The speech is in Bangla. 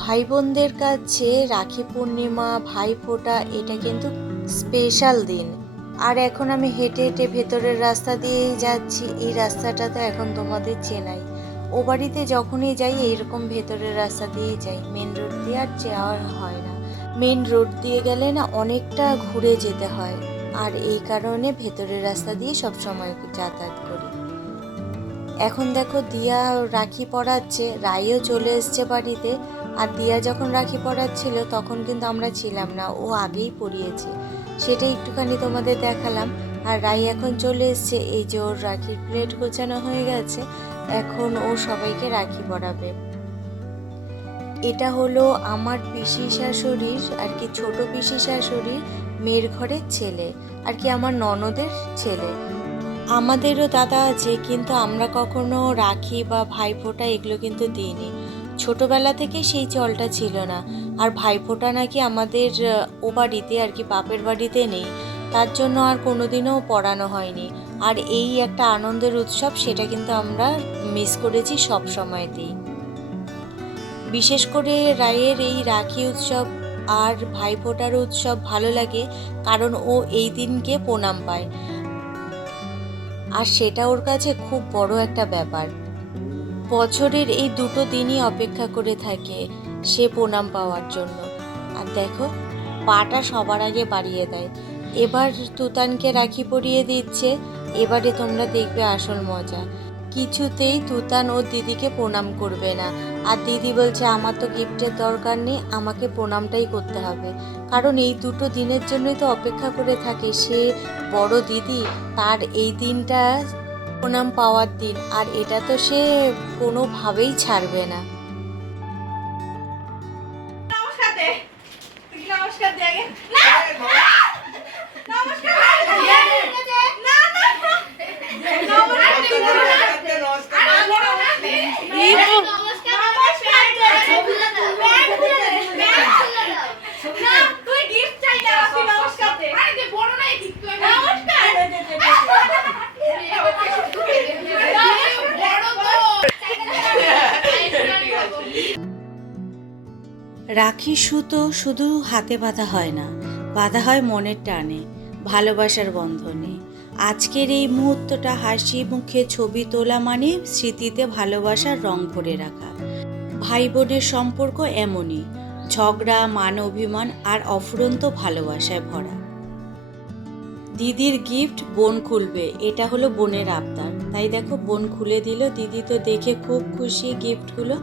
ভাই বোনদের কাছে রাখি পূর্ণিমা, ভাইফোঁটা এটা কিন্তু স্পেশাল দিন। আর এখন আমি হেঁটে হেঁটে ভেতরের রাস্তা দিয়েই যাচ্ছি। এই রাস্তাটা তো এখন তোমাদের চেনাই। ও বাড়িতে যখনই যাই এইরকম ভেতরের রাস্তা দিয়েই যাই, মেন রোড দিয়ে আর যাওয়া হয় না। মেন রোড দিয়ে গেলে না অনেকটা ঘুরে যেতে হয়, আর এই কারণে ভেতরের রাস্তা দিয়ে সবসময় যাতায়াত করি। এখন দেখো দিয়া রাখি পরাচ্ছে, রাইও চলে এসছে বাড়িতে। আর দিয়া যখন রাখি পরাচ্ছিল তখন কিন্তু আমরা ছিলাম না, ও আগেই পরিয়েছে, সেটা একটুখানি তোমাদের দেখালাম। আর রাই এখন চলে এসছে, এই যে ওর রাখির প্লেট গোছানো হয়ে গেছে, এখন ও সবাইকে রাখি পরাবে। এটা হলো আমার পিসি শাশুড়ির আর কি, ছোট পিসি শাশুড়ির মেয়ের ঘরের ছেলে, আর কি আমার ননদের ছেলে। আমাদেরও দাদা আছে, কিন্তু আমরা কখনো রাখি বা ভাইফোঁটা এগুলো কিন্তু দিইনি। ছোটবেলা থেকে সেই চলটা ছিল না। আর ভাইফোঁটা নাকি আমাদের ও বাড়িতে আর কি বাপের বাড়িতে নেই, তার জন্য আর কোনোদিনও পড়ানো হয়নি। আর এই একটা আনন্দের উৎসব, সেটা কিন্তু আমরা মিস করেছি সব সময়তেই। বিশেষ করে রায়ের এই রাখি উৎসব আর ভাইফোঁটার উৎসব ভালো লাগে, কারণ ও এই দিনকে প্রণাম পায়, আর সেটা ওর কাছে খুব বড় একটা ব্যাপার। বছরের এই দুটো দিনই অপেক্ষা করে থাকে সে প্রণাম পাওয়ার জন্য। আর দেখো, পাটা সবার আগে বাড়িয়ে দেয়। এবার তুতানকে রাখি পরিয়ে দিচ্ছে। এবারে তোমরা দেখবে আসল মজা। কিছুতেই তুতান ওর দিদিকে প্রণাম করবে না। আর দিদি বলছে আমার তো গিফটের দরকার নেই, আমাকে প্রণামটাই করতে হবে। কারণ এই দুটো দিনের জন্যই তো অপেক্ষা করে থাকে সে, বড় দিদি, তার এই দিনটা প্রণাম পাওয়ার দিন, আর এটা তো সে কোনোভাবেই ছাড়বে না। নমস্কার দে, তুই নমস্কার দে আগে। না নমস্কার না না তুই গিফট চাই না, তুই নমস্কার দে। আরে দে বড় না এই ঠিক তুই নমস্কার রাখির সুতো শুধু হাতে বাঁধা হয় না, বাঁধা হয় মনের টানে, ভালোবাসার বন্ধনে। আজকের এই মুহূর্তটা হাসি মুখে ছবি তোলা মানে স্মৃতিতে ভালোবাসার রং ভরে রাখা। ভাই বোনের সম্পর্ক এমনই, ঝগড়া, মান অভিমান আর অফুরন্ত ভালোবাসায় ভরা। দিদির গিফট বোন খুলবে, এটা হলো বোনের আবদার। তাই দেখো বোন খুলে দিল, দিদি তো দেখে খুব খুশি গিফটগুলো।